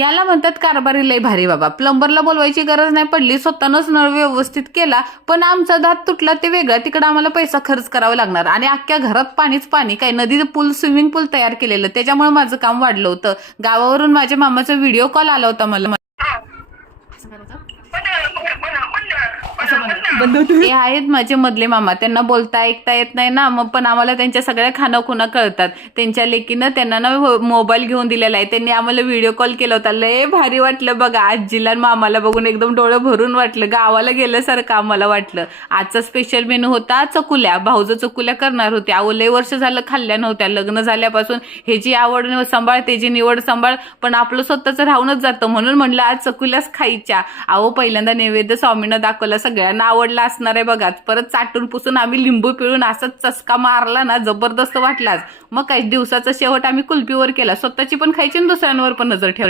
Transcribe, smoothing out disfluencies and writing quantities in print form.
याला म्हणतात कारभारी लय भारी बाबा. प्लंबरला बोलवायची गरज नाही पडली, स्वतःनच नळ व्यवस्थित केला. पण आमचा दात तुटला ते वेगळं, तिकडे आम्हाला पैसा खर्च करावा लागणार. आणि अख्ख्या घरात पाणीच पाणी, काय नदीचं पूल, स्विमिंग पूल तयार केलेलं, त्याच्यामुळे माझं काम वाढलं होतं. गावावरून माझ्या मामाचा व्हिडिओ कॉल आला होता मला. हे आहेत माझे मधले मामा, त्यांना बोलता ऐकता येत नाही ना, मग पण आम्हाला त्यांच्या सगळ्या खानाखुना कळतात. त्यांच्या लेकीनं त्यांना ना मोबाईल घेऊन दिलेला आहे, त्यांनी आम्हाला व्हिडिओ कॉल केला होता. लय भारी वाटलं बघा, आजीला मामाला बघून एकदम डोळं भरून वाटलं, गावाला गेल्यासारखं आम्हाला वाटलं. आजचा स्पेशल मेनू होता चकुल्या. भाऊजं चकुल्या करणार होते. अहो लय वर्ष झालं खाल्ल्या नव्हत्या, लग्न झाल्यापासून ह्याची आवड सांभाळ त्याची निवड सांभाळ, पण आपलं स्वतःच राहूनच जातं, म्हणून म्हणलं आज चकुल्याच खायच्या. अहो पहिल्यांदा नैवेद्य स्वामीनं दाखवला, सगळ्यांना आवडला असणार आहे बघा. परत चाटून पुसून आम्ही लिंबू पिळून असंच चसका मारला ना, जबरदस्त वाटलाच. मग काही दिवसाचा शेवट आम्ही कुल्फीवर केला, स्वतःची पण खायची आणि दुसऱ्यांवर पण नजर ठेवायची.